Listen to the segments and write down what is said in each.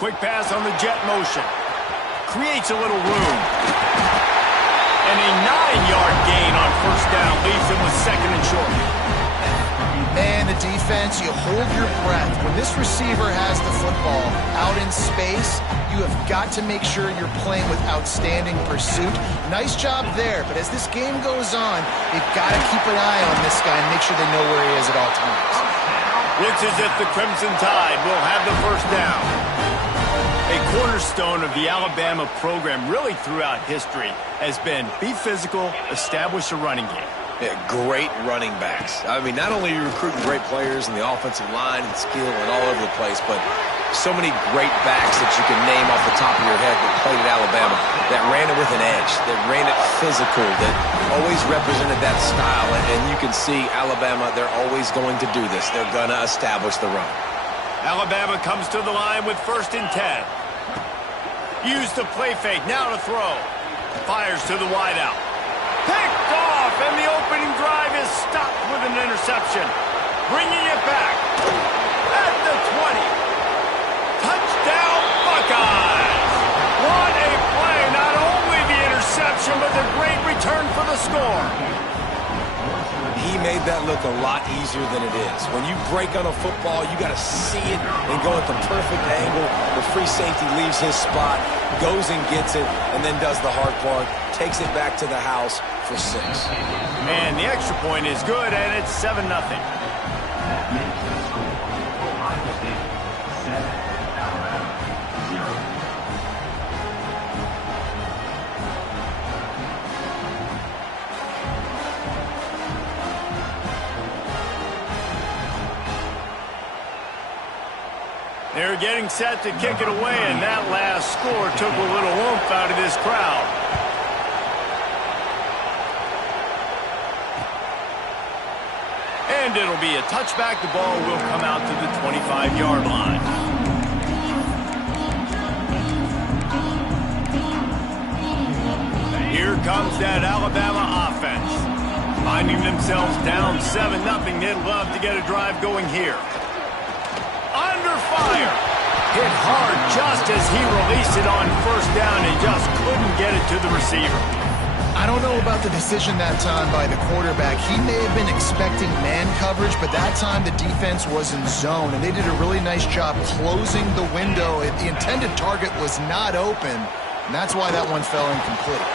Quick pass on the jet motion. Creates a little room. And a 9-yard gain on first down leaves him with second and short. Man, the defense, you hold your breath. When this receiver has the football out in space, you have got to make sure you're playing with outstanding pursuit. Nice job there, but as this game goes on, you've got to keep an eye on this guy and make sure they know where he is at all times. Looks as if the Crimson Tide will have the first down. A cornerstone of the Alabama program really throughout history has been be physical, establish a running game. Yeah, great running backs. I mean, not only are you recruiting great players in the offensive line and skill and all over the place, but so many great backs that you can name off the top of your head that played at Alabama, that ran it with an edge, that ran it physical, that always represented that style. And you can see Alabama, they're always going to do this. They're going to establish the run. Alabama comes to the line with 1st and 10. Use the play fake, now to throw. Fires to the wideout. Picked off, and the opening drive is stopped with an interception. Bringing it back at the 20. Touchdown, Buckeyes! What a play! Not only the interception, but the great return for the score. He made that look a lot easier than it is. When you break on a football, you got to see it and go at the perfect angle. The free safety leaves his spot, goes and gets it, and then does the hard part, takes it back to the house for 6. And the extra point is good, and it's 7-0. They're getting set to kick it away, and that last score took a little oomph out of this crowd. And it'll be a touchback. The ball will come out to the 25-yard line. Here comes that Alabama offense. Finding themselves down 7-0, they'd love to get a drive going here. Under fire. Hit hard just as he released it on first down and just couldn't get it to the receiver. I don't know about the decision that time by the quarterback. He may have been expecting man coverage, but that time the defense was in zone, and they did a really nice job closing the window. The intended target was not open, and that's why that one fell incomplete.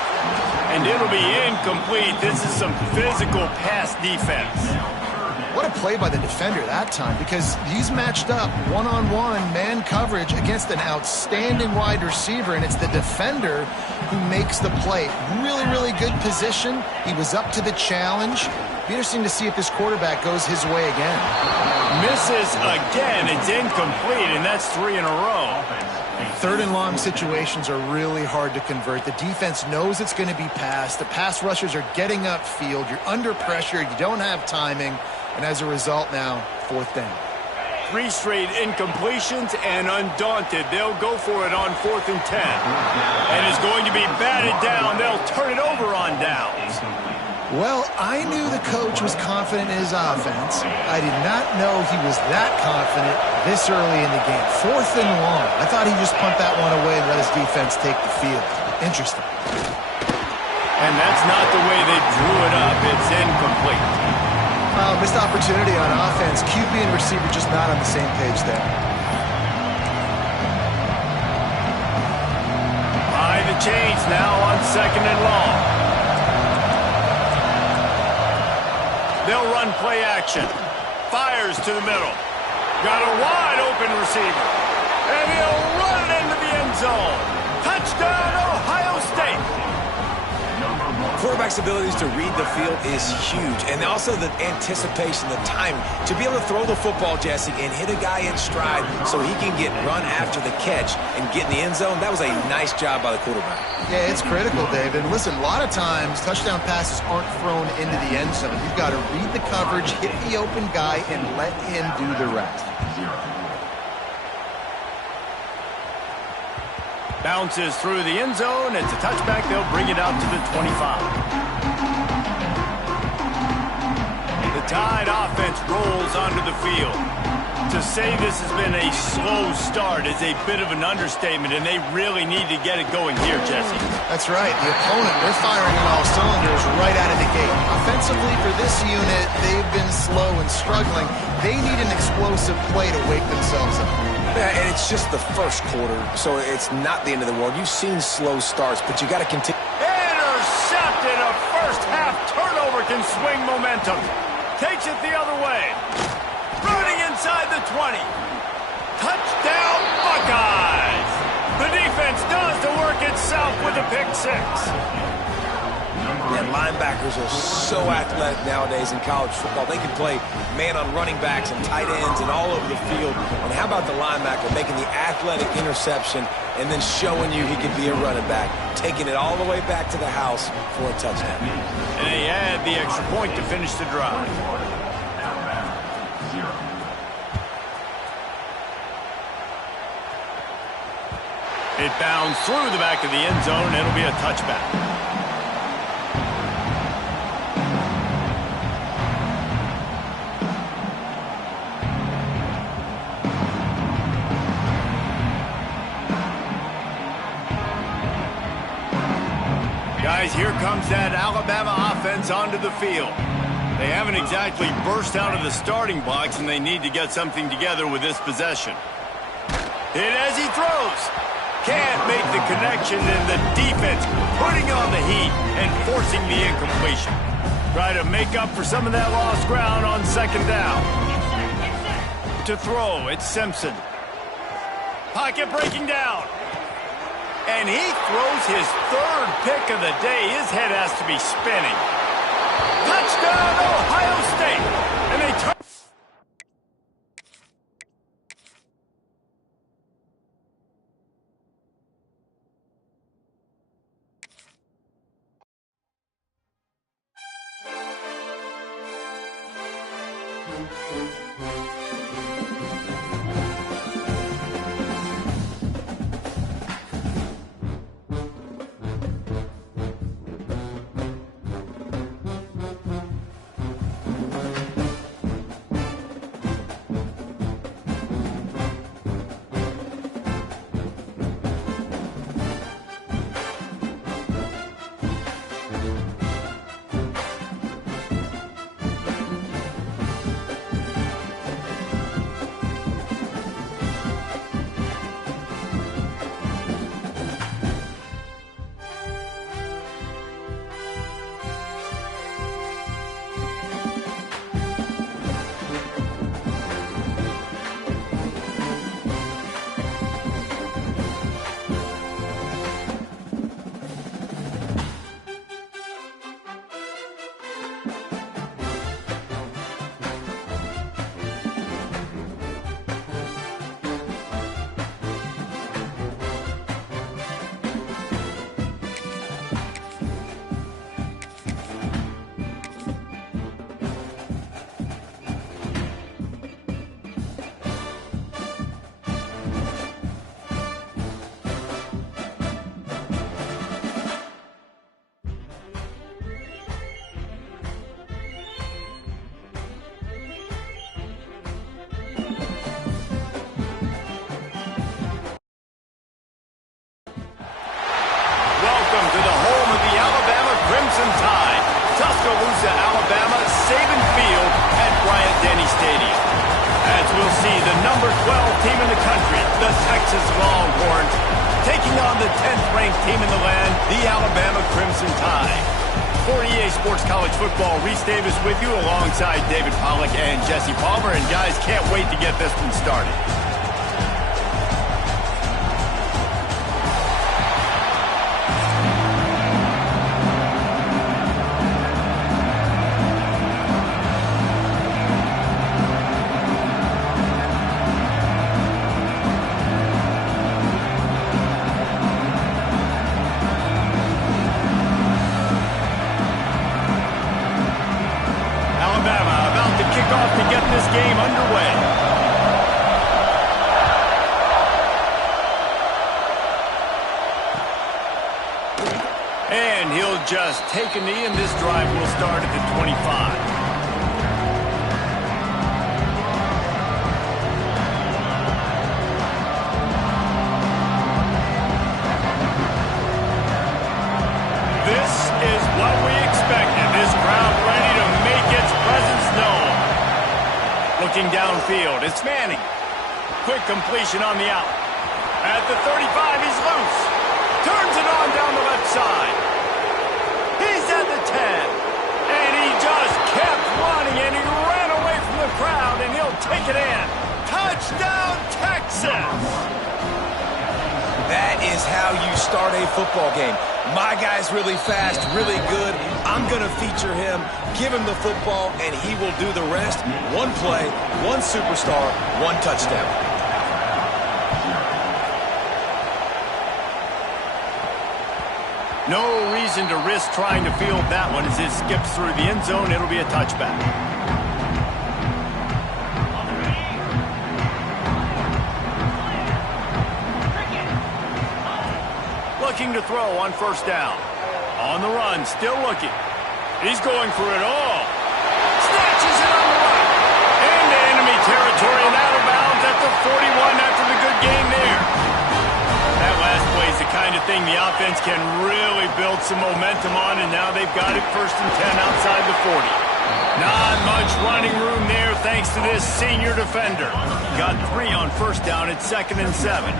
And it'll be incomplete. This is some physical pass defense. What a play by the defender that time, because he's matched up one-on-one man coverage against an outstanding wide receiver, and it's the defender who makes the play. Really, really good position. He was up to the challenge. Be interesting to see if this quarterback goes his way again. Misses again. It's incomplete, and that's 3 in a row. 3rd and long situations are really hard to convert. The defense knows it's going to be passed. The pass rushers are getting upfield. You're under pressure. You don't have timing. And as a result now, 4th down. 3 straight incompletions, and undaunted, they'll go for it on 4th and 10. And it's going to be batted down. They'll turn it over on downs. Well, I knew the coach was confident in his offense. I did not know he was that confident this early in the game. 4th and long. I thought he'd just punt that one away and let his defense take the field. Interesting. And that's not the way they drew it up. It's incomplete. Missed opportunity on offense. QB and receiver just not on the same page there. By the chains now on 2nd and long. They'll run play action. Fires to the middle. Got a wide open receiver. And he'll run it into the end zone. Touchdown, Ohio State. Quarterback's abilities to read the field is huge, and also the anticipation, the timing. To be able to throw the football, Jesse, and hit a guy in stride so he can get run after the catch and get in the end zone, that was a nice job by the quarterback. Yeah, it's critical, David. Listen, a lot of times touchdown passes aren't thrown into the end zone. You've got to read the coverage, hit the open guy, and let him do the rest. Bounces through the end zone. It's a touchback. They'll bring it out to the 25. The Tide offense rolls onto the field. To say this has been a slow start is a bit of an understatement, and they really need to get it going here, Jesse. That's right. The opponent, they're firing on all cylinders right out of the gate. Offensively, for this unit, they've been slow and struggling. They need an explosive play to wake themselves up. Yeah, and it's just the first quarter, so it's not the end of the world. You've seen slow starts, but you got to continue. Intercepted. A first-half turnover can swing momentum. Takes it the other way. Running inside the 20. Touchdown, Buckeyes! The defense does the work itself with a pick six. And linebackers are so athletic nowadays in college football. They can play man on running backs and tight ends and all over the field. And how about the linebacker making the athletic interception and then showing you he could be a running back, taking it all the way back to the house for a touchdown. And they add the extra point to finish the drive. It bounds through the back of the end zone, and it'll be a touchback. Guys, here comes that Alabama offense onto the field. They haven't exactly burst out of the starting blocks, and they need to get something together with this possession. Hit as he throws. Can't make the connection, and the defense putting on the heat and forcing the incompletion. Try to make up for some of that lost ground on second down. To throw, it's Simpson. Pocket breaking down. And he throws his third pick of the day. His head has to be spinning. Touchdown, Ohio State! And they turn. Tuscaloosa, Alabama, Saban Field at Bryant-Denny Stadium. As we'll see, the number 12 team in the country, the Texas Longhorns, taking on the 10th-ranked team in the land, the Alabama Crimson Tide. For EA Sports College Football, Reese Davis with you alongside David Pollack and Jesse Palmer. And guys, can't wait to get this one started. To get this game underway. And he'll just take a knee, and this drive will start at the 25. field. It's Manning. Quick completion on the out. At the 35, he's loose. Turns it on down the left side. He's at the 10. And he just kept running, and he ran away from the crowd, and he'll take it in. Touchdown, Texas! That is how you start a football game. My guy's really fast, really good. I'm going to feature him, give him the football, and he will do the rest. One play, one superstar, one touchdown. No reason to risk trying to field that one as it skips through the end zone. It'll be a touchback. Looking to throw on first down. On the run, still looking. He's going for it all. Snatches it on the right. Into enemy territory and out of bounds at the 41 after the good game there. That last play is the kind of thing the offense can really build some momentum on, and now they've got it 1st and 10 outside the 40. Not much running room there thanks to this senior defender. Got 3 on first down at 2nd and 7.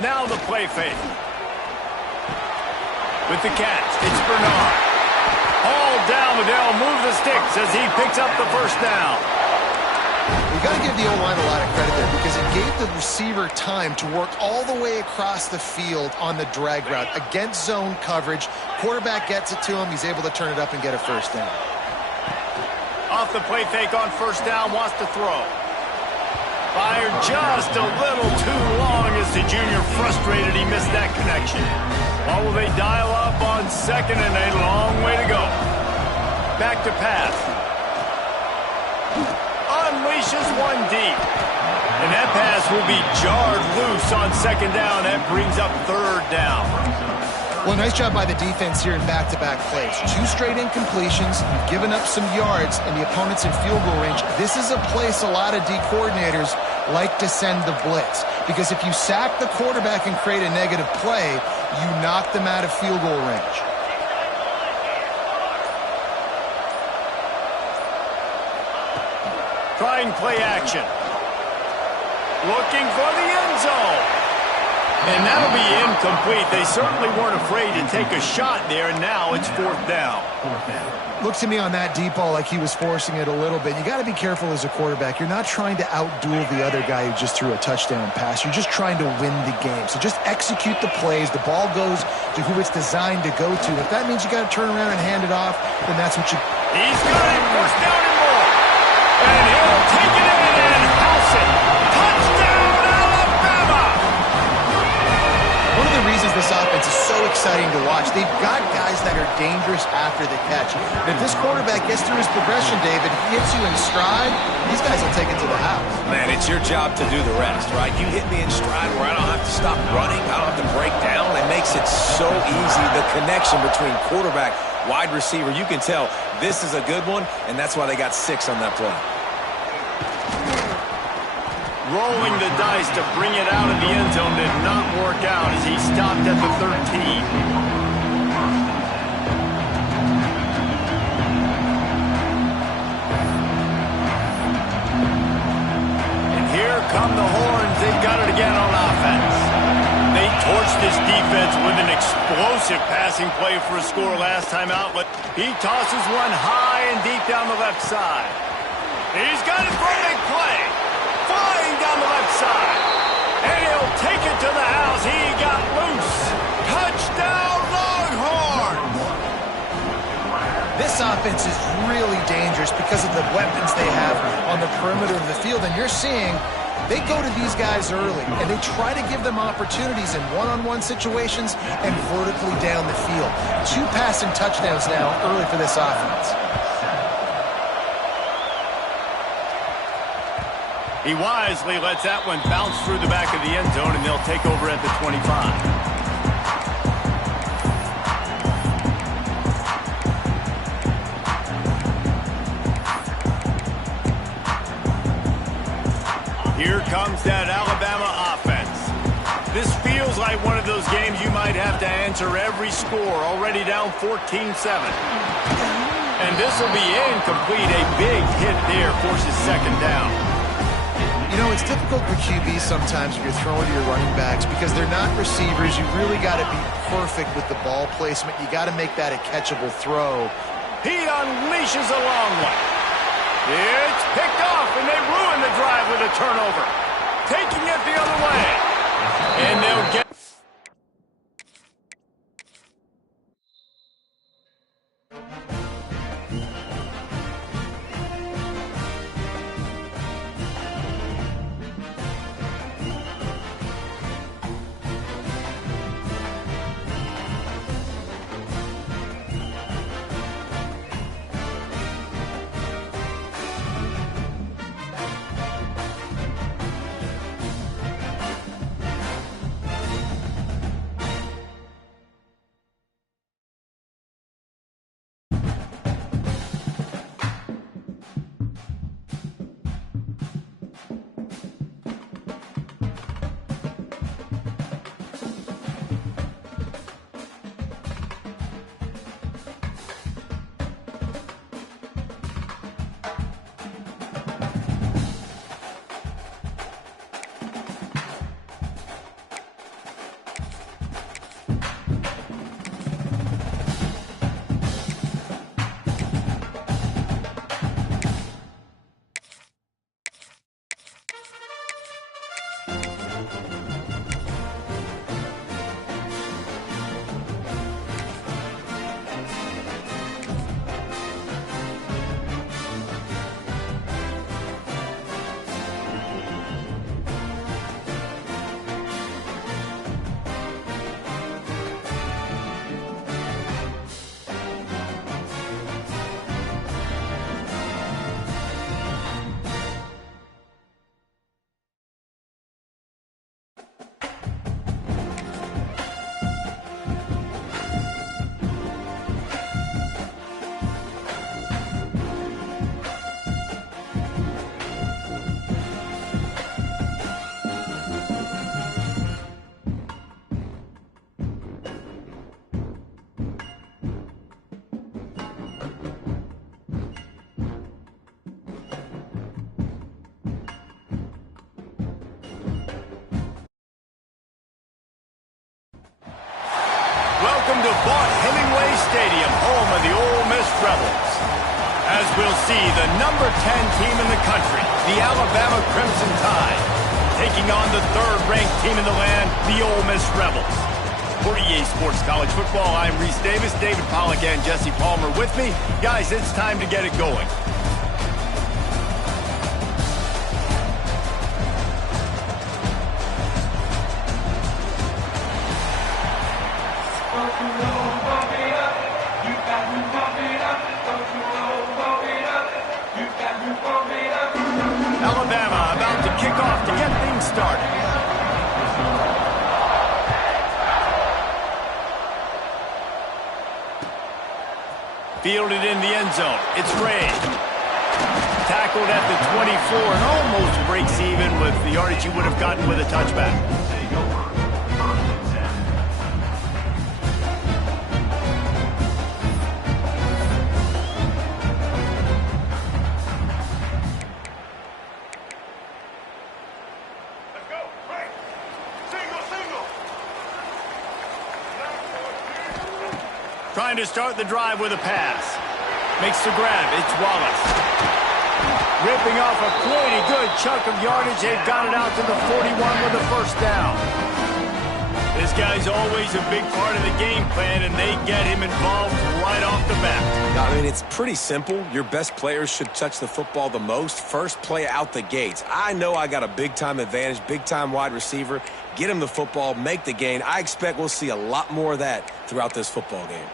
Now the play fake. With the catch, it's Bernard. All down, Liddell moves the sticks as he picks up the first down. You got to give the O-line a lot of credit there because it gave the receiver time to work all the way across the field on the drag route against zone coverage. Quarterback gets it to him. He's able to turn it up and get a first down. Off the play fake on first down, wants to throw. Fired just a little too long as the junior frustrated he missed that connection. Or will they dial up on 2nd and a long way to go? Back to pass. Unleashes one deep. And that pass will be jarred loose on 2nd down. That brings up 3rd down. Well, nice job by the defense here in back-to-back plays. 2 straight incompletions. You've given up some yards, and the opponent's in field goal range. This is a place a lot of D coordinators like to send the blitz. Because if you sack the quarterback and create a negative play, you knock them out of field goal range. Trying play action. Looking for the end zone. And that'll be incomplete. They certainly weren't afraid to take a shot there, and now it's 4th down. Looks to me on that deep ball like he was forcing it a little bit. You got to be careful as a quarterback. You're not trying to outduel the other guy who just threw a touchdown pass. You're just trying to win the game. So just execute the plays. The ball goes to who it's designed to go to. If that means you got to turn around and hand it off, then that's what you... He's got it, 1st down and more. And he'll take it in and house it. Touchdown, Alabama! One of the reasons this offense is so exciting to watch, they've got guys that are dangerous after the catch. And if this quarterback gets through his progression, David, hits you in stride, these guys will take it to the house. Man, it's your job to do the rest, right? You hit me in stride where I don't have to stop running. I don't have to break down. It makes it so easy. The connection between quarterback, wide receiver, you can tell this is a good one, and that's why they got 6 on that play. Rolling the dice to bring it out of the end zone did not work out as he stopped at the 13. Come the horns, they've got it again on offense. They torched this defense with an explosive passing play for a score last time out, but he tosses one high and deep down the left side. He's got it for a big play. Flying down the left side. And he'll take it to the house. He got loose. Touchdown, Longhorns! This offense is really dangerous because of the weapons they have on the perimeter of the field, and you're seeing they go to these guys early, and they try to give them opportunities in one-on-one situations and vertically down the field. 2 passing touchdowns now early for this offense. He wisely lets that one bounce through the back of the end zone, and they'll take over at the 25. Here comes that Alabama offense. This feels like one of those games you might have to answer every score, already down 14-7. And this will be incomplete. A big hit there forces second down. You know, it's difficult for QBs sometimes when you're throwing to your running backs because they're not receivers. You really got to be perfect with the ball placement. You got to make that a catchable throw. He unleashes a long one. It's picked off, and they ruin the drive with a turnover. Taking it the other way. And they'll get... Welcome to Vaught-Hemingway Stadium, home of the Ole Miss Rebels. As we'll see, the number 10 team in the country, the Alabama Crimson Tide, taking on the third-ranked team in the land, the Ole Miss Rebels. For EA Sports College Football, I'm Reese Davis, David Pollack, and Jesse Palmer with me. Guys, it's time to get it going. Alabama about to kick off to get things started. Fielded in the end zone. It's Ray. Tackled at the 24 and almost breaks even with the yardage you would have gotten with a touchback. Trying to start the drive with a pass. Makes the grab. It's Wallace. Ripping off a pretty good chunk of yardage. They've got it out to the 41 with a first down. This guy's always a big part of the game plan, and they get him involved right off the bat. I mean, it's pretty simple. Your best players should touch the football the most. First play out the gates. I know I got a big-time advantage, big-time wide receiver. Get him the football, make the gain. I expect we'll see a lot more of that throughout this football game.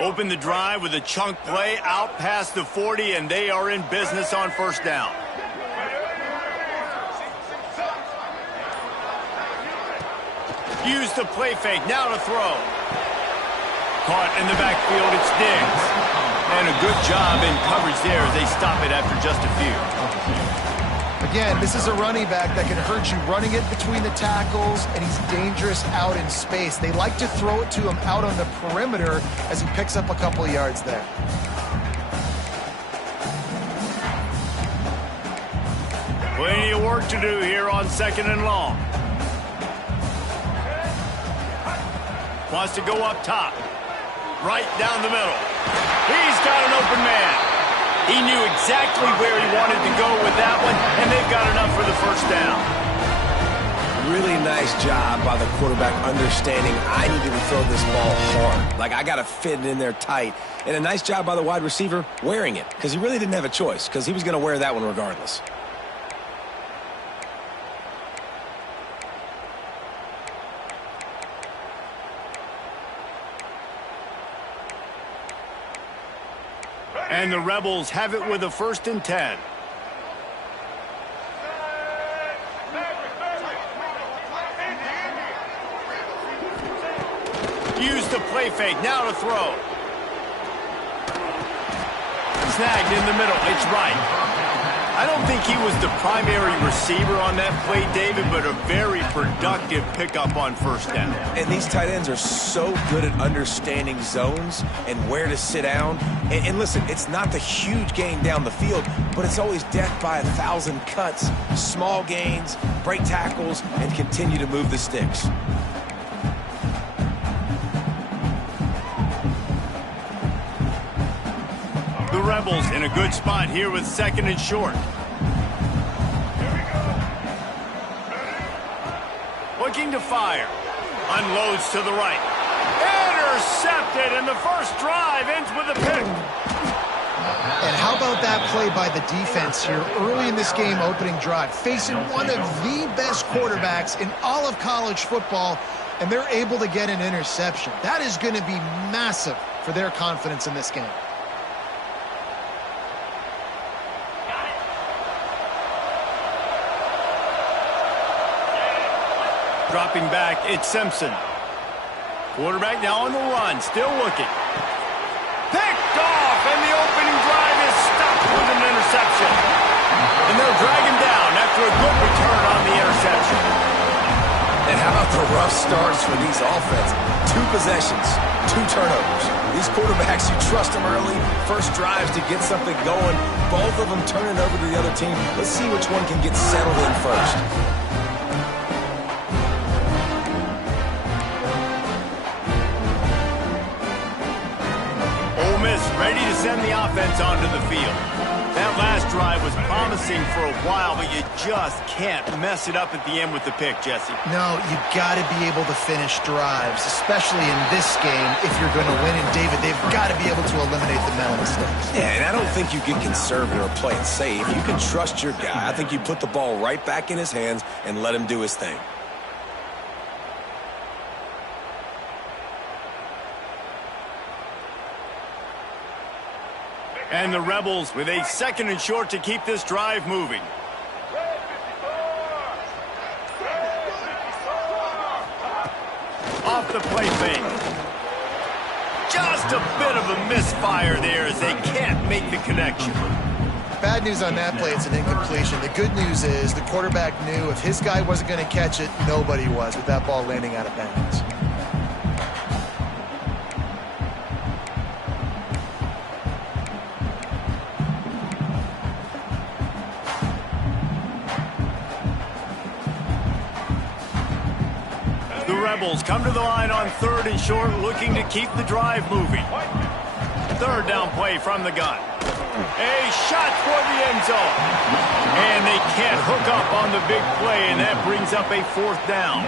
Open the drive with a chunk play out past the 40, and they are in business on first down. Use the play fake, now to throw. Caught in the backfield, it's Diggs. And a good job in coverage there as they stop it after just a few. Again, this is a running back that can hurt you running it between the tackles, and he's dangerous out in space. They like to throw it to him out on the perimeter as he picks up a couple of yards there. Plenty of work to do here on 2nd and long. Wants to go up top. Right down the middle. He's got an open man. He knew exactly where he wanted to go with that one, and they've got enough for the first down. Really nice job by the quarterback understanding I needed to throw this ball hard. Like, I got to fit it in there tight. And a nice job by the wide receiver wearing it, because he really didn't have a choice, because he was going to wear that one regardless. And the Rebels have it with a 1st and 10. Use the play fake, now to throw. Snagged in the middle, it's right. I don't think he was the primary receiver on that play, David, but a very productive pickup on 1st down. And these tight ends are so good at understanding zones and where to sit down. And listen, it's not the huge gain down the field, but it's always death by 1,000 cuts, small gains, break tackles, and continue to move the sticks. The Rebels in a good spot here with 2nd and short. Looking to fire. Unloads to the right. Intercepted, and the first drive ends with a pick. And how about that play by the defense here early in this game opening drive, facing one of the best quarterbacks in all of college football, and they're able to get an interception. That is going to be massive for their confidence in this game. Dropping back, it's Simpson. Quarterback now on the run, still looking. Picked off, and the opening drive is stopped with an interception. And they'll drag him down after a good return on the interception. And how about the rough starts for these offenses? 2 possessions, 2 turnovers. These quarterbacks, you trust them early. First drives to get something going. Both of them turning over to the other team. Let's see which one can get settled in first. Ready to send the offense onto the field. That last drive was promising for a while, but you just can't mess it up at the end with the pick, Jesse. No, you got to be able to finish drives, especially in this game if you're going to win. And, David, they've got to be able to eliminate the mental mistakes. Yeah, and I don't think you get conservative or play it safe. You can trust your guy. I think you put the ball right back in his hands and let him do his thing. And the Rebels with a 2nd and short to keep this drive moving. Off the play fake. Just a bit of a misfire there as they can't make the connection. Bad news on that play, it's an incompletion. The good news is the quarterback knew if his guy wasn't going to catch it, nobody was with that ball landing out of bounds. The Rebels come to the line on 3rd and short, looking to keep the drive moving. 3rd down play from the gun. A shot toward the end zone. And they can't hook up on the big play, and that brings up a 4th down.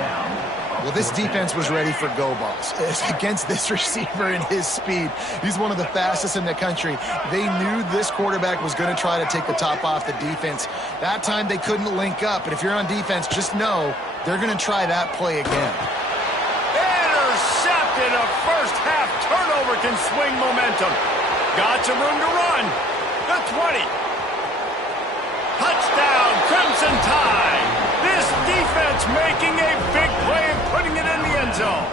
Well, this defense was ready for go balls. Against this receiver and his speed, he's one of the fastest in the country. They knew this quarterback was going to try to take the top off the defense. That time they couldn't link up, but if you're on defense, just know they're going to try that play again. Intercepted. A first-half turnover can swing momentum. Got some room to run. The 20. Touchdown, Crimson Tide. This defense making a big play and putting it in the end zone.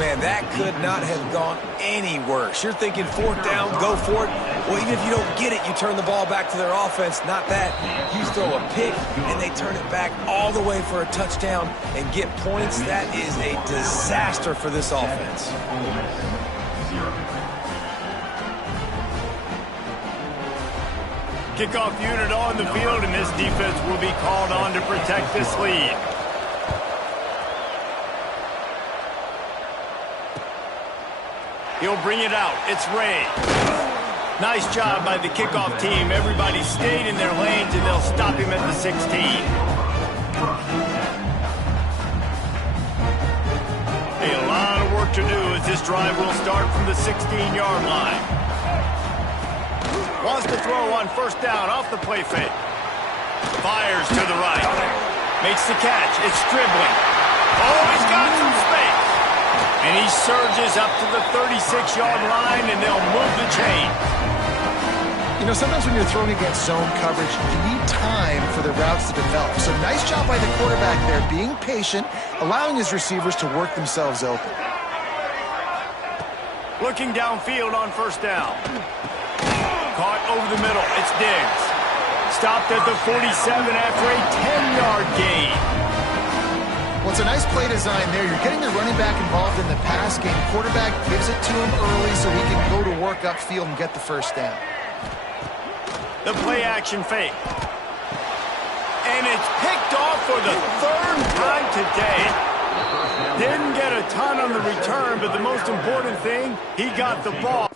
Man, that could not have gone any worse. You're thinking fourth down, go for it. Well, even if you don't get it, you turn the ball back to their offense. Not that. You throw a pick, and they turn it back all the way for a touchdown and get points. That is a disaster for this offense. Kickoff unit on the field, and this defense will be called on to protect this lead. He'll bring it out. It's Ray. Nice job by the kickoff team. Everybody stayed in their lanes, and they'll stop him at the 16. A lot of work to do as this drive will start from the 16-yard line. Wants to throw on first down off the play fake. Fires to the right. Makes the catch. It's dribbling. Oh, he's got some space. And he surges up to the 36-yard line, and they'll move the chain. You know, sometimes when you're throwing against zone coverage, you need time for the routes to develop. So nice job by the quarterback there, being patient, allowing his receivers to work themselves open. Looking downfield on first down. Caught over the middle. It's Diggs. Stopped at the 47 after a 10-yard gain. Well, it's a nice play design there. You're getting the running back involved in the pass game. Quarterback gives it to him early so he can go to work upfield and get the first down. The play-action fake. And it's picked off for the third time today. Didn't get a ton on the return, but the most important thing, he got the ball.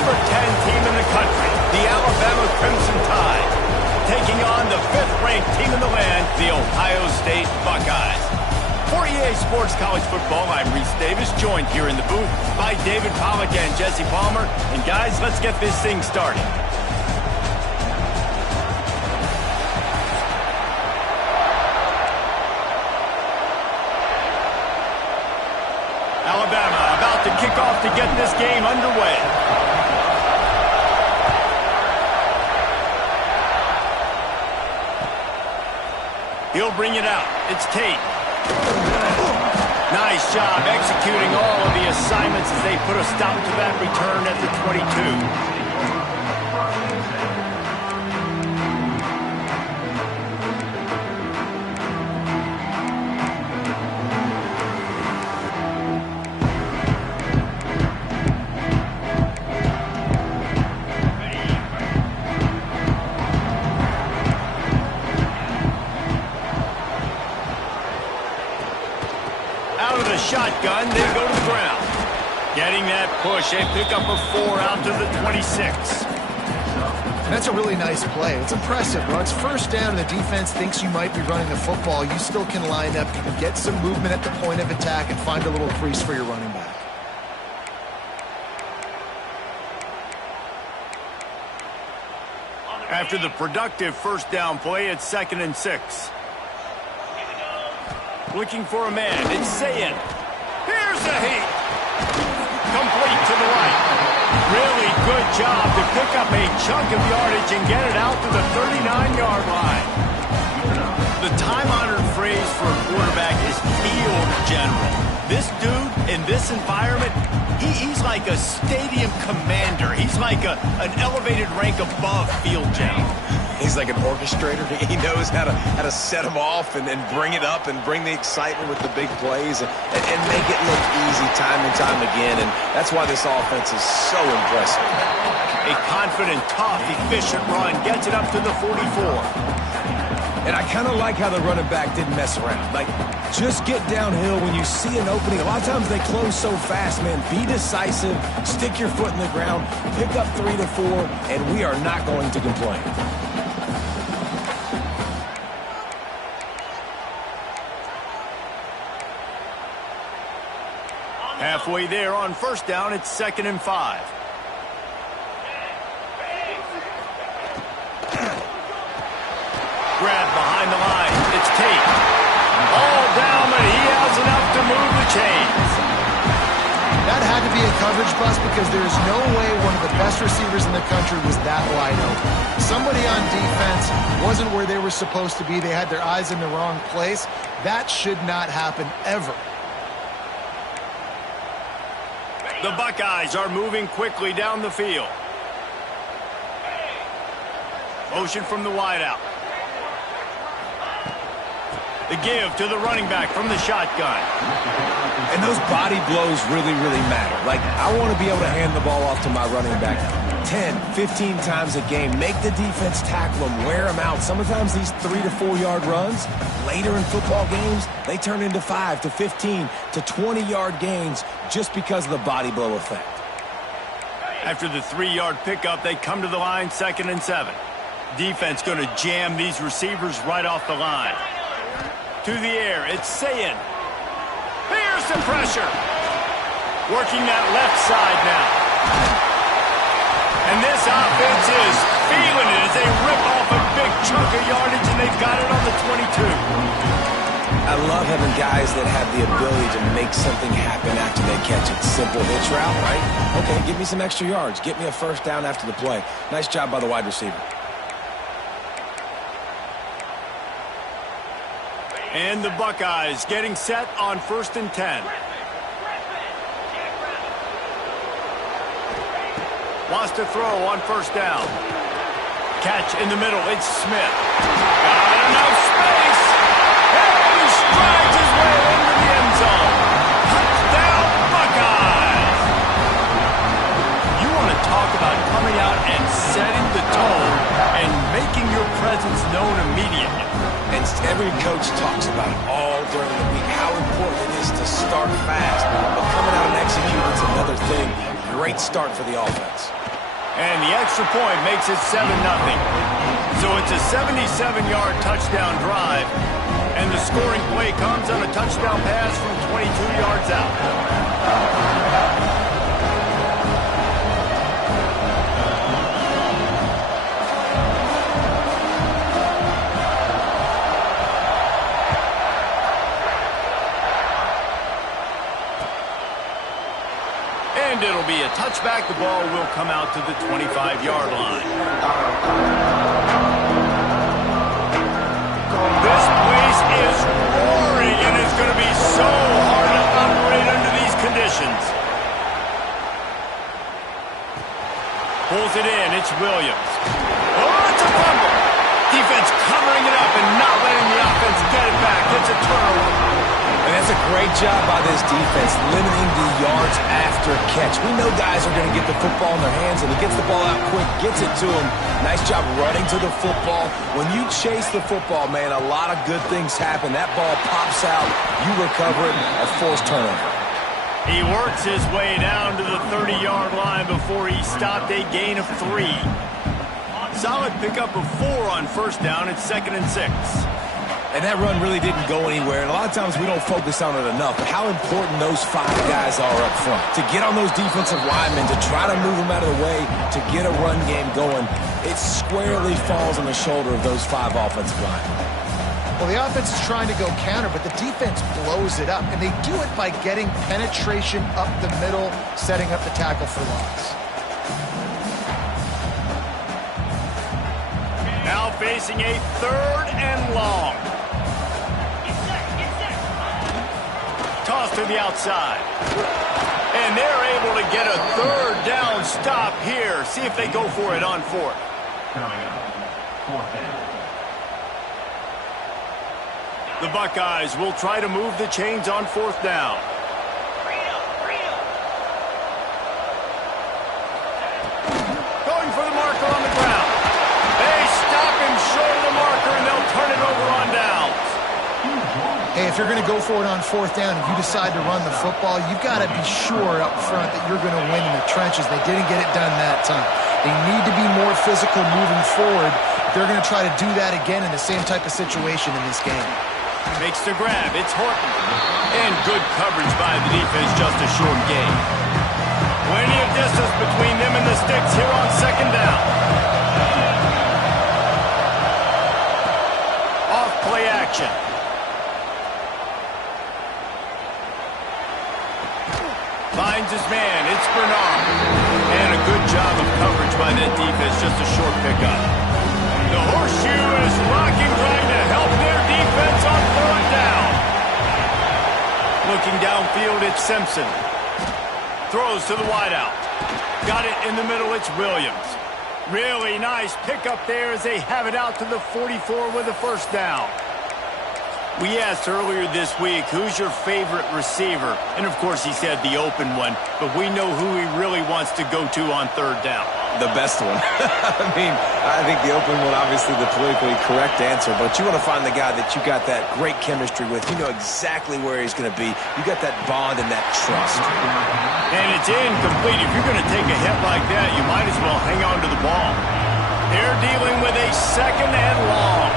number 10 team in the country, the Alabama Crimson Tide, taking on the 5th-ranked team in the land, the Ohio State Buckeyes. For EA Sports College Football, I'm Reese Davis, joined here in the booth by David Pollack and Jesse Palmer. And guys, let's get this thing started. Alabama about to kick off to get this game underway. He'll bring it out. It's Tate. Nice job executing all of the assignments as they put a stop to that return at the 22. Shotgun, they go to the ground. Getting that push, they pick up a 4 out to the 26. That's a really nice play. It's impressive, bro. It's first down and the defense thinks you might be running the football. You still can line up. You can get some movement at the point of attack and find a little crease for your running back. After the productive first down play, it's 2nd and 6. Looking for a man, it's Sayin. Here's the heat. Complete to the right. Really good job to pick up a chunk of yardage and get it out to the 39-yard line. The time-honored phrase for a quarterback is field general. This dude in this environment, he's like a stadium commander. He's like an elevated rank above field general. He's like an orchestrator. He knows how to set them off and bring it up and bring the excitement with the big plays and make it look easy time and time again. And that's why this offense is so impressive. A confident, tough, efficient run gets it up to the 44. And I kind of like how the running back didn't mess around. Like, just get downhill when you see an opening. A lot of times they close so fast, man. Be decisive, stick your foot in the ground, pick up 3 to 4, and we are not going to complain. Halfway there on first down, it's 2nd and 5. Grab behind the line. It's Tate. All down, but he has enough to move the chains. That had to be a coverage bust because there is no way one of the best receivers in the country was that wide open. Somebody on defense wasn't where they were supposed to be. They had their eyes in the wrong place. That should not happen ever. The Buckeyes are moving quickly down the field. Motion from the wideout. The give to the running back from the shotgun. And those body blows really, really matter. Like, I want to be able to hand the ball off to my running back 10, 15 times a game. Make the defense tackle them, wear them out. Sometimes these 3 to 4 yard runs, later in football games, they turn into 5 to 15 to 20-yard gains just because of the body blow effect. After the 3-yard pickup, they come to the line, 2nd and 7. Defense going to jam these receivers right off the line. To the air, it's Sayin. Here's some pressure. Working that left side now. And this offense is feeling it as they rip off a big chunk of yardage, and they've got it on the 22. I love having guys that have the ability to make something happen after they catch it. Simple hitch route, right? Okay, give me some extra yards. Get me a first down after the play. Nice job by the wide receiver. And the Buckeyes getting set on 1st and 10. Wants to throw on first down. Catch in the middle. It's Smith. Got enough space. And he strides his way into the end zone. Touchdown, Buckeyes. You want to talk about coming out and setting the tone and making your presence known immediately. And every coach talks about it all during the week, how important it is to start fast. But coming out and executing is another thing. Great start for the offense. And the extra point makes it 7-0. So it's a 77-yard touchdown drive. And the scoring play comes on a touchdown pass from 22 yards out. And it'll be a touchback. The ball will come out to the 25-yard line. This place is roaring, and it's going to be so hard to operate under these conditions. Pulls it in. It's Williams. Oh, it's a fumble. Defense covering it up and not letting the offense get it back. It's a turnover. And that's a great job by this defense, limiting the yards after catch. We know guys are going to get the football in their hands, and he gets the ball out quick, gets it to him. Nice job running to the football. When you chase the football, man, a lot of good things happen. That ball pops out, you recover it, a forced turnover. He works his way down to the 30-yard line before he stopped, a gain of 3. Solid pickup of 4 on first down. It's 2nd and 6. And that run really didn't go anywhere. And a lot of times we don't focus on it enough. But how important those 5 guys are up front. To get on those defensive linemen, to try to move them out of the way, to get a run game going, it squarely falls on the shoulder of those 5 offensive linemen. Well, the offense is trying to go counter, but the defense blows it up. And they do it by getting penetration up the middle, setting up the tackle for loss. Now facing a 3rd and long. Toss to the outside. And they're able to get a 3rd down stop here. See if they go for it on 4th. The Buckeyes will try to move the chains on 4th down. Going for the marker on the ground. They stop him short of the marker, and they'll turn it over on downs. Hey, if you're going to go for it on 4th down and you decide to run the football, you've got to be sure up front that you're going to win in the trenches. They didn't get it done that time. They need to be more physical moving forward. They're going to try to do that again in the same type of situation in this game. Makes the grab. It's Horton. And good coverage by the defense, just a short gain. Plenty of distance between them and the sticks here on 2nd down. Off play action. Finds his man. It's Bernard. And a good job of coverage by that defense. Just a short pickup. The horseshoe is rocking, trying to help their defense on 3rd down. Looking downfield, it's Simpson. Throws to the wideout. Got it in the middle. It's Williams. Really nice pickup there as they have it out to the 44 with a 1st down. We asked earlier this week, who's your favorite receiver? And, of course, he said the open one, but we know who he really wants to go to on 3rd down. The best one. I mean, I think the open one, obviously the politically correct answer, but you want to find the guy that you got that great chemistry with. You know exactly where he's going to be. You got that bond and that trust. And it's incomplete. If you're going to take a hit like that, you might as well hang on to the ball. They're dealing with a 2nd and long.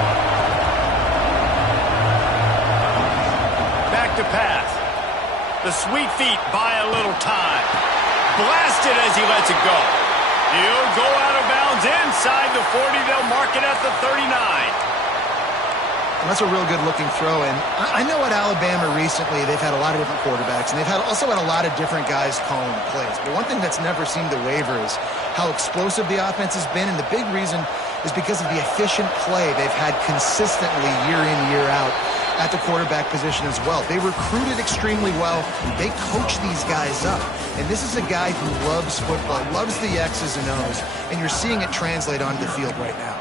Back to pass. The sweet feet buy a little time. Blasted as he lets it go. He'll go out of bounds inside the 40. They'll mark it at the 39. Well, that's a real good-looking throw. And I know at Alabama recently they've had a lot of different quarterbacks, and they've also had a lot of different guys calling plays. But one thing that's never seemed to waver is how explosive the offense has been, and the big reason is because of the efficient play they've had consistently year in, year out at the quarterback position as well. They recruited extremely well. They coach these guys up. And this is a guy who loves football, loves the X's and O's, and you're seeing it translate onto the field right now.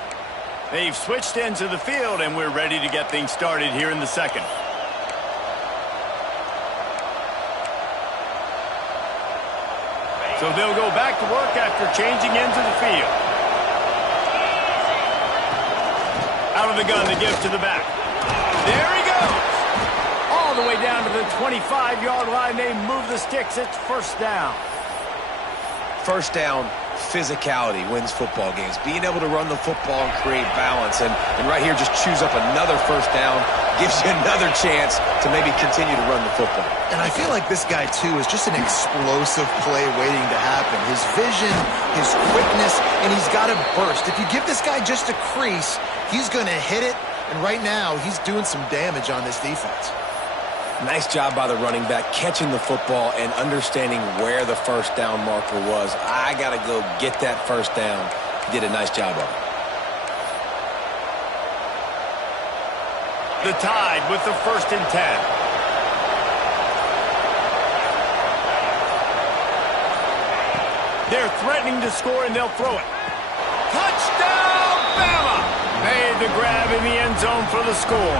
They've switched into the field, and we're ready to get things started here in the 2nd. So they'll go back to work after changing into the field. Out of the gun, the give to the back. There he goes. All the way down to the 25-yard line. They move the sticks. It's 1st down. 1st down, physicality wins football games. Being able to run the football and create balance. And right here, just choose up another first down, gives you another chance to maybe continue to run the football. And I feel like this guy, too, is just an explosive play waiting to happen. His vision, his quickness, and he's got a burst. If you give this guy just a crease, he's going to hit it. And right now, he's doing some damage on this defense. Nice job by the running back, catching the football and understanding where the first down marker was. I got to go get that first down. He did a nice job of it. The Tide with the 1st and 10. They're threatening to score, and they'll throw it. Touchdown, Bama! Made the grab in the end zone for the score.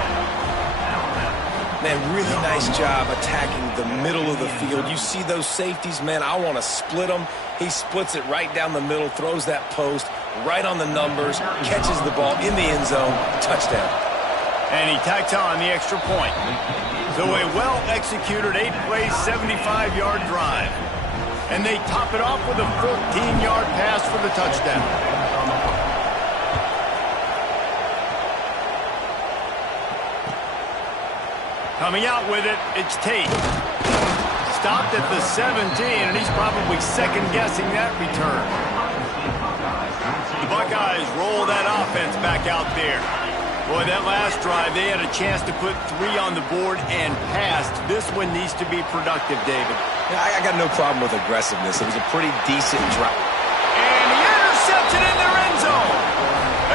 Man, really nice job attacking the middle of the field. You see those safeties, man, I want to split them. He splits it right down the middle, throws that post right on the numbers, catches the ball in the end zone, touchdown. And he tacks on the extra point. So a well-executed 8-play, 75-yard drive. And they top it off with a 14-yard pass for the touchdown. Coming out with it, it's Tate. Stopped at the 17, and he's probably second-guessing that return. The Buckeyes roll that offense back out there. Boy, that last drive, they had a chance to put 3 on the board and passed. This one needs to be productive, David. Yeah, I got no problem with aggressiveness. It was a pretty decent drive. And he intercepts it in their end zone.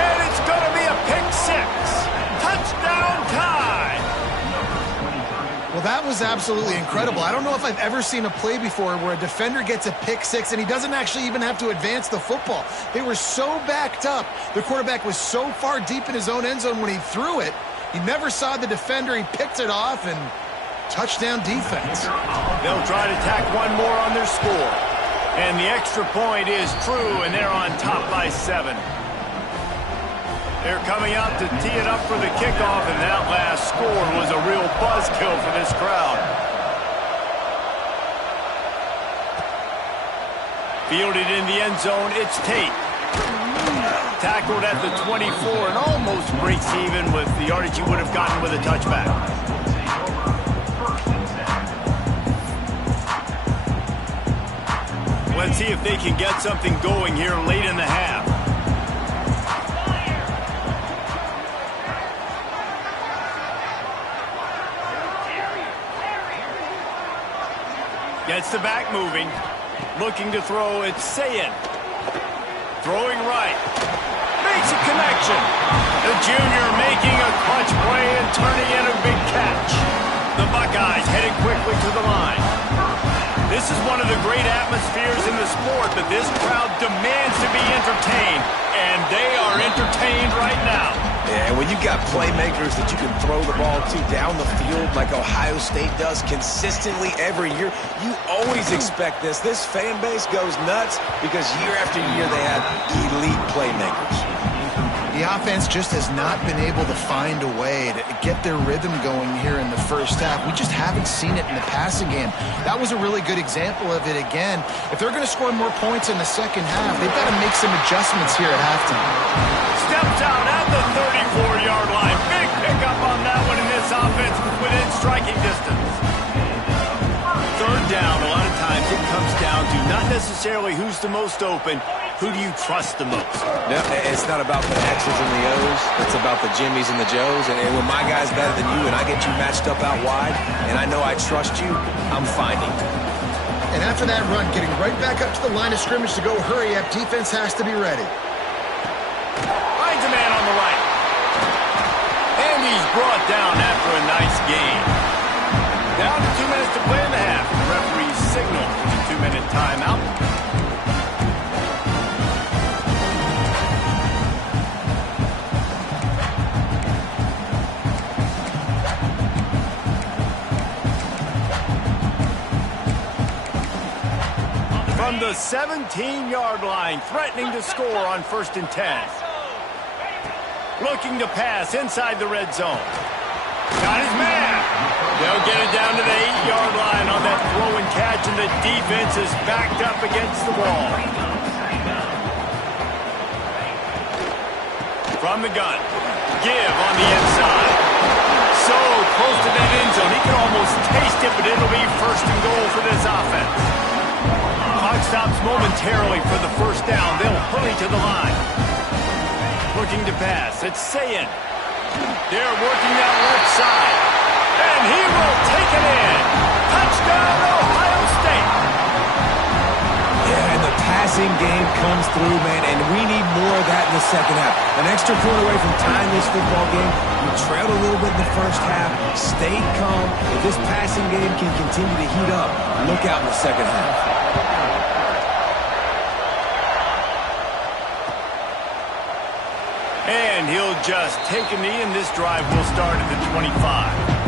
And it's going to be a pick 6. Touchdown Tide. Well, that was absolutely incredible. I don't know if I've ever seen a play before where a defender gets a pick 6 and he doesn't actually even have to advance the football. They were so backed up. The quarterback was so far deep in his own end zone when he threw it. He never saw the defender. He picked it off, and touchdown defense. They'll try to tack one more on their score. And the extra point is true, and they're on top by 7. They're coming out to tee it up for the kickoff, and that last score was a real buzzkill for this crowd. Fielded in the end zone, it's Tate. Tackled at the 24 and almost breaks even with the yardage he would have gotten with a touchback. Let's see if they can get something going here late in the half. Gets the back moving. Looking to throw, it's Sayin. Throwing right. Makes a connection. The junior making a clutch play and turning in a big catch. The Buckeyes headed quickly to the line. This is one of the great atmospheres in the sport, but this crowd demands to be entertained, and they are entertained right now. Yeah, when you've got playmakers that you can throw the ball to down the field like Ohio State does consistently every year, you always expect this. This fan base goes nuts because year after year they have elite playmakers. The offense just has not been able to find a way to get their rhythm going here in the first half. We just haven't seen it in the passing game. That was a really good example of it again. If they're going to score more points in the second half, they've got to make some adjustments here at halftime. Steps out at the 34-yard line. Big pickup on that one in this offense within striking distance. Third down, a lot of times it comes down to not necessarily who's the most open, who do you trust the most? No, it's not about the X's and the O's. It's about the Jimmies and the Joes. And when my guy's better than you and I get you matched up out wide and I know I trust you, I'm finding. And after that run, getting right back up to the line of scrimmage to go hurry up, defense has to be ready. Finds a man on the right. And he's brought down after a nice gain. Down to 2 minutes to play in the half. The referee signaled the 2-minute timeout. From the 17-yard line, threatening to score on 1st and 10. Looking to pass inside the red zone. Got his man. They'll get it down to the 8-yard line on that throw and catch, and the defense is backed up against the wall. From the gun. Give on the inside. So close to that end zone. He can almost taste it, but it'll be first and goal for this offense. Clock stops momentarily for the first down. They'll hurry to the line. Looking to pass. It's Sayin. They're working that left side. And he will take it in. Touchdown, Ohio State. Yeah, and the passing game comes through, man, and we need more of that in the second half. An extra point away from tying this football game. We trailed a little bit in the first half, stayed calm. If this passing game can continue to heat up, look out in the second half. And he'll just take a knee, and this drive will start at the 25.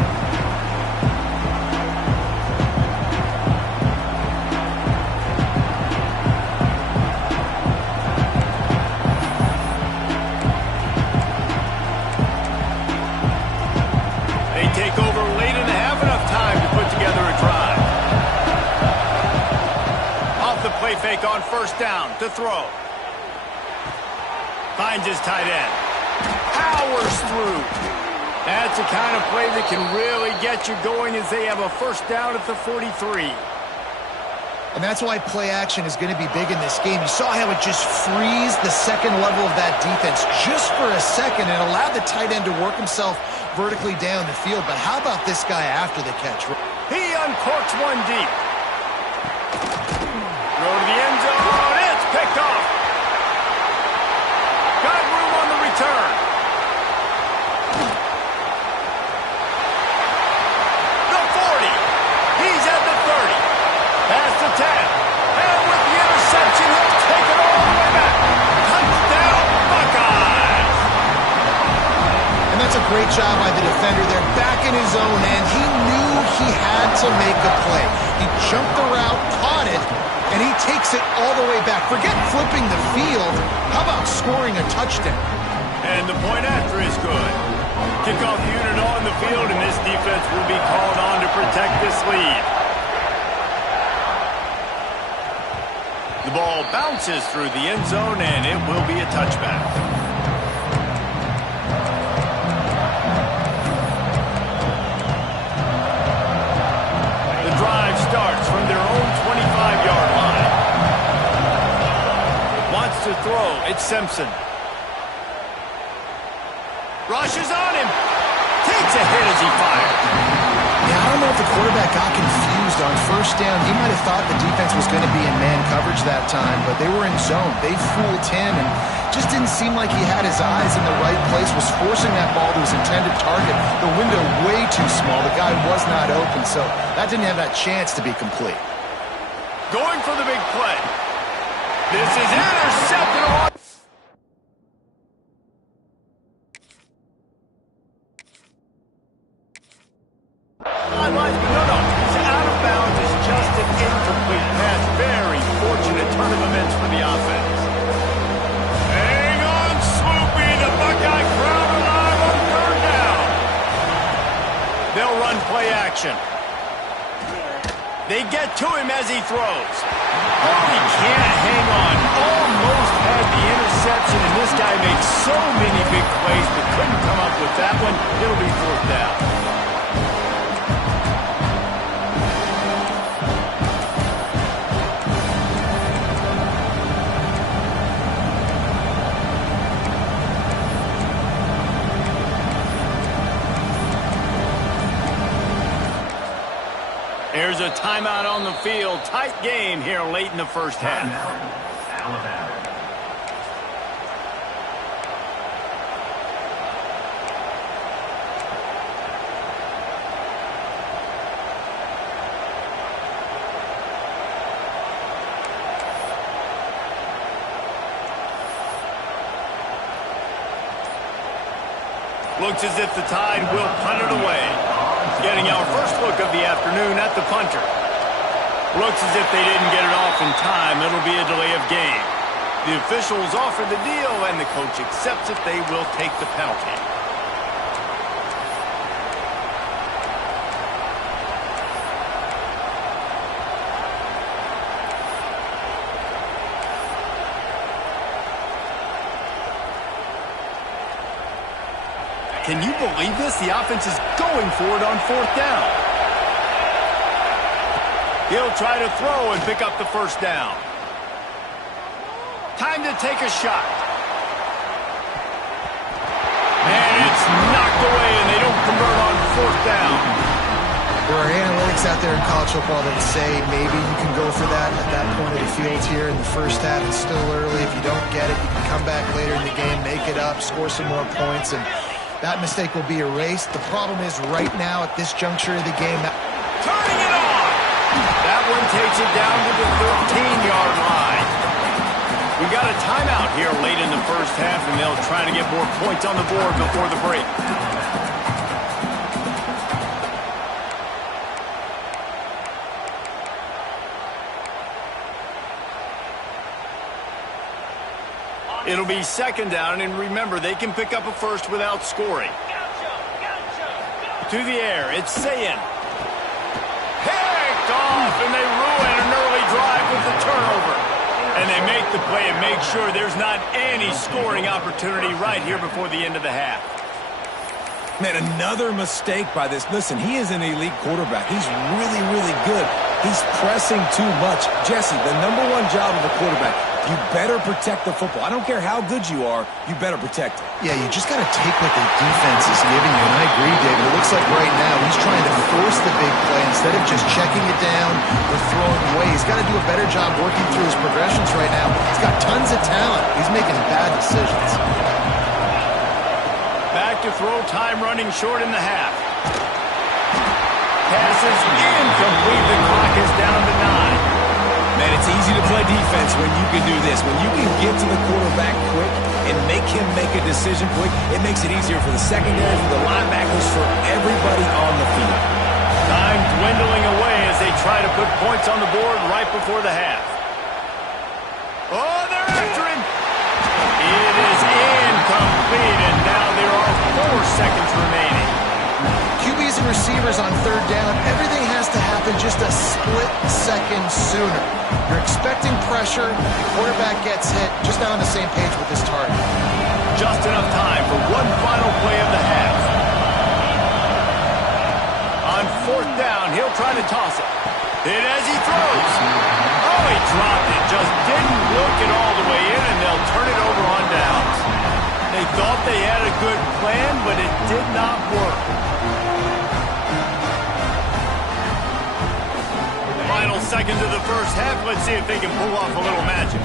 Fake on first down to throw. Finds his tight end. Powers through. That's the kind of play that can really get you going as they have a first down at the 43. And that's why play action is going to be big in this game. You saw how it just frees the second level of that defense just for a second and allowed the tight end to work himself vertically down the field. But how about this guy after the catch? He uncorks one deep. Throw to the end zone. It's picked off. Got room on the return. The 40. He's at the 30. Past the 10. And with the interception, he'll take it all the way back. Touchdown, Buckeyes. And that's a great job by the defender there, back in his own end. He knew he had to make a play. He jumped the route, caught it, and he takes it all the way back. Forget flipping the field. How about scoring a touchdown? And the point after is good. Kickoff unit on the field, and this defense will be called on to protect this lead. The ball bounces through the end zone, and it will be a touchback. The drive starts from their own 25-yard line. Wants to throw. It's Simpson. Rushes on him. Takes a hit as he fires. Yeah, I don't know if the quarterback got confused on first down. He might have thought the defense was going to be in man coverage that time, but they were in zone. They fooled him and just didn't seem like he had his eyes in the right place, was forcing that ball to his intended target. The window way too small. The guy was not open, so that didn't have that chance to be complete. Going for the big play. This is intercepted. No, he's out of bounds. It's just an incomplete pass. Very fortunate turn of events for the offense. Hang on, Swoopy. The Buckeye crowd alive on third down. They'll run play action. They get to him as he throws. Oh, he can't hang on. Almost had the interception, and this guy makes so many big plays, but couldn't come up with that one. It'll be fourth down. There's a timeout on the field. Tight game here late in the first half. Alabama. Looks as if the Tide will punt it away. Getting our first look of the afternoon at the punter. Looks as if they didn't get it off in time. It'll be a delay of game. The officials offer the deal, and the coach accepts it. They will take the penalty. Can you believe this? The offense is going for it on 4th down. He'll try to throw and pick up the first down. Time to take a shot. And it's knocked away, and they don't convert on 4th down. There are analytics out there in college football that say maybe you can go for that at that point of the field here in the first half. It's still early. If you don't get it, you can come back later in the game, make it up, score some more points, and that mistake will be erased. The problem is right now at this juncture of the game. Turning it on! That one takes it down to the 13-yard line. We got a timeout here late in the first half, and they'll try to get more points on the board before the break. It'll be 2nd down, and remember, they can pick up a first without scoring. To the air, it's Sayin. Picked off, and they ruin an early drive with the turnover. And they make the play and make sure there's not any scoring opportunity right here before the end of the half. Man, another mistake by this. Listen, he is an elite quarterback. He's really, really good. He's pressing too much. Jesse, the #1 job of a quarterback, you better protect the football. I don't care how good you are, you better protect it. Yeah, you just got to take what the defense is giving you, and I agree, David. It looks like right now he's trying to force the big play instead of just checking it down or throwing away. He's got to do a better job working through his progressions right now. He's got tons of talent. He's making bad decisions. Back to throw, time running short in the half. Passes incomplete. The clock is down to 9. Man, it's easy to play defense when you can do this. When you can get to the quarterback quick and make him make a decision quick, it makes it easier for the secondary, for the linebackers, for everybody on the field. Time dwindling away as they try to put points on the board right before the half. Oh, they're after him. It is incomplete, and now there are 4 seconds remaining. QBs and receivers on 3rd down, everything has to happen just a split second sooner. You're expecting pressure, the quarterback gets hit, just not on the same page with his target. Just enough time for one final play of the half. On 4th down, he'll try to toss it. And as he throws, oh, he dropped it, just didn't look it all the way in, and they'll turn it over on downs. They thought they had a good plan, but it did not work. Final seconds of the first half. Let's see if they can pull off a little magic.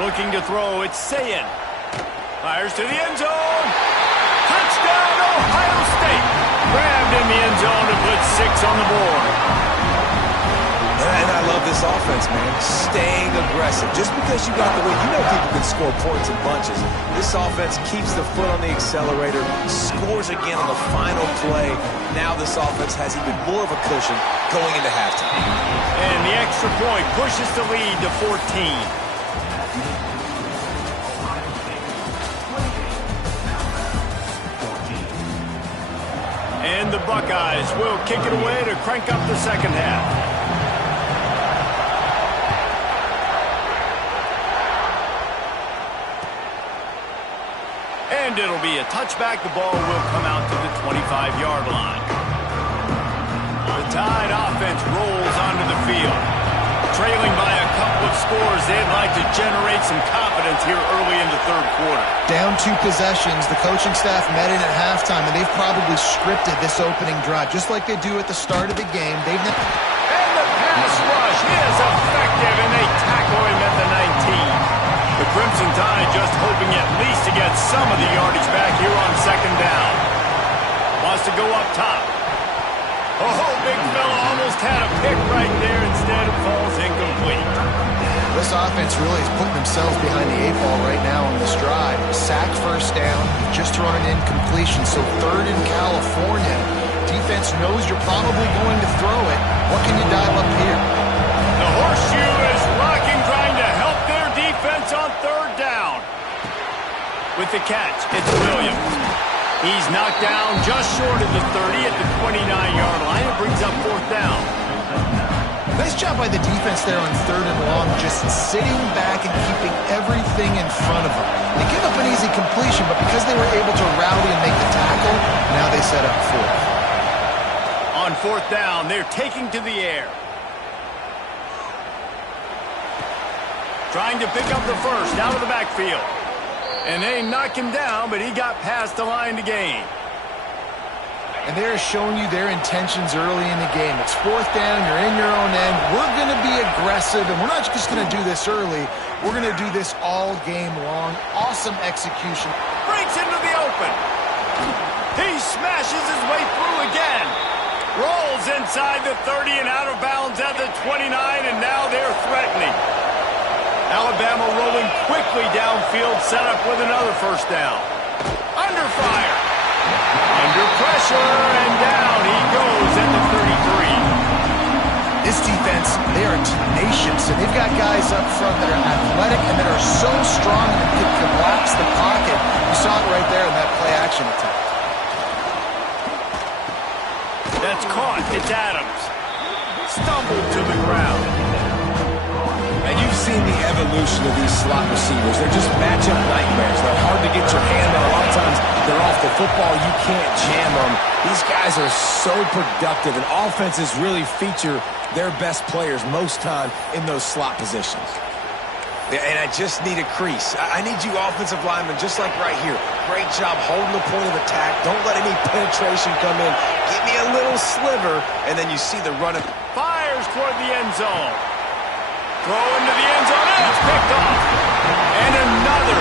Looking to throw, it's Sayin. Fires to the end zone. Touchdown, Ohio State. Grabbed in the end zone to put 6 on the board. And I love this offense, man. Staying aggressive. Just because you got the win, you know people can score points in bunches. This offense keeps the foot on the accelerator, scores again on the final play. Now this offense has even more of a cushion going into halftime. And the extra point pushes the lead to 14. And the Buckeyes will kick it away to crank up the second half. And it'll be a touchback. The ball will come out to the 25-yard line. The Tide offense rolls onto the field. Trailing by a couple of scores, they'd like to generate some confidence here early in the 3rd quarter. Down 2 possessions, the coaching staff met in at halftime, and they've probably scripted this opening drive, just like they do at the start of the game. And the pass rush is effective, and they tackle him at the 19. The Crimson Tide just hoping at least to get some of the yardage back here on 2nd down. Wants to go up top. Oh, big fella almost had a pick right there. Instead, it falls incomplete. This offense really is putting themselves behind the 8 ball right now on this drive. Sack 1st down, just thrown an incompletion. So 3rd in California. Defense knows you're probably going to throw it. What can you dial up here? The horseshoe is rocking, trying to help their defense on 3rd down. With the catch, it's Williams. He's knocked down just short of the 30 at the 29-yard line. It brings up 4th down. Nice job by the defense there on 3rd and long, just sitting back and keeping everything in front of them. They give up an easy completion, but because they were able to rally and make the tackle, now they set up 4th. On 4th down, they're taking to the air. Trying to pick up the first out of the backfield. And they knock him down, but he got past the line to gain. And they're showing you their intentions early in the game. It's 4th down, you're in your own end. We're going to be aggressive, and we're not just going to do this early. We're going to do this all game long. Awesome execution. Breaks into the open. He smashes his way through again. Rolls inside the 30 and out of bounds at the 29, and now they're threatening. Alabama rolling quickly downfield, set up with another 1st down. Under fire. Under pressure, and down he goes at the 33. This defense, they are tenacious, and they've got guys up front that are athletic and that are so strong and can collapse the pocket. You saw it right there in that play-action attempt. That's caught. It's Adams. Stumbled to the ground. And you've seen the evolution of these slot receivers. They're just matchup nightmares. They're hard to get your hand on. A lot of times they're off the football. You can't jam them. These guys are so productive, and offenses really feature their best players most time in those slot positions. Yeah, and I just need a crease. I need you offensive linemen, just like right here. Great job holding the point of attack. Don't let any penetration come in. Give me a little sliver, and then you see the running. Fires toward the end zone. Throw into the end zone, and it's picked off. And another